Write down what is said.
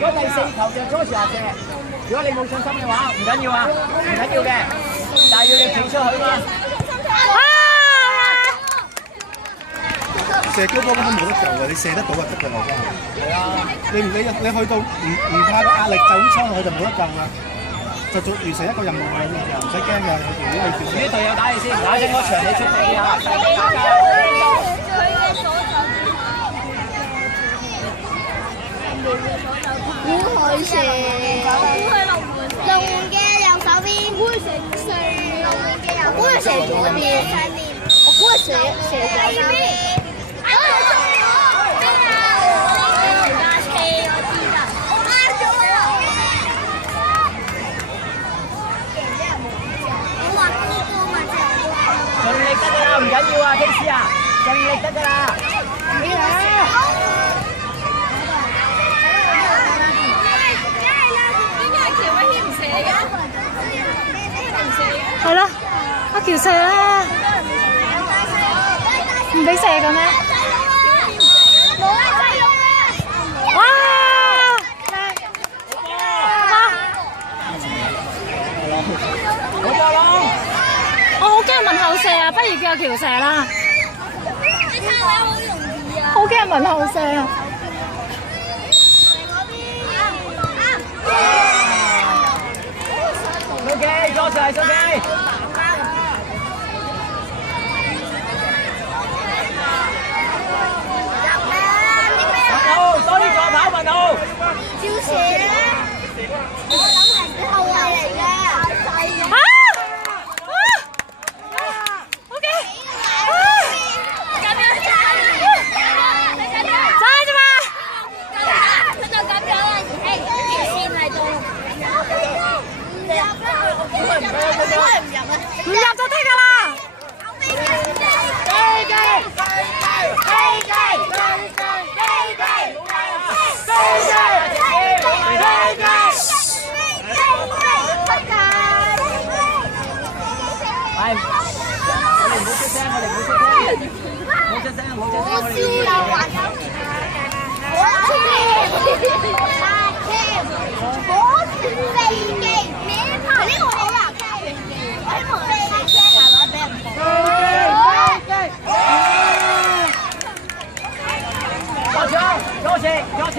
如果第4球就左射射，如果你冇信心嘅話，唔緊要啊，唔緊要嘅，但係要你企出去嘛。射高波根本冇得救嘅，你射得到就得㗎啦，真係。係啊，你去到唔怕個壓力就咁衝落去就冇得救啦，就做完成一個任務嘅，就唔使驚嘅。啲隊友打你先，打緊嗰場你出力啊！古海蛇，龍門嘅右手邊，古海蛇，龍門嘅右，古海蛇左邊，我古海蛇右邊。盡力得㗎啦，唔緊要啊，KC啊，盡力得㗎啦。係咯，阿喬射啦，唔俾射嘅咩？哇！我好驚問後射啊，不如叫阿喬射啦。你睇下好容易啊！好驚問後射啊！蘇記，多謝蘇記。文浩，多啲助跑，文浩。照射啦！我諗係後衞嚟嘅。唔入就得㗎啦！係，我哋唔好出聲，我哋唔好出聲，唔好出聲，唔好出聲，我哋。多謝。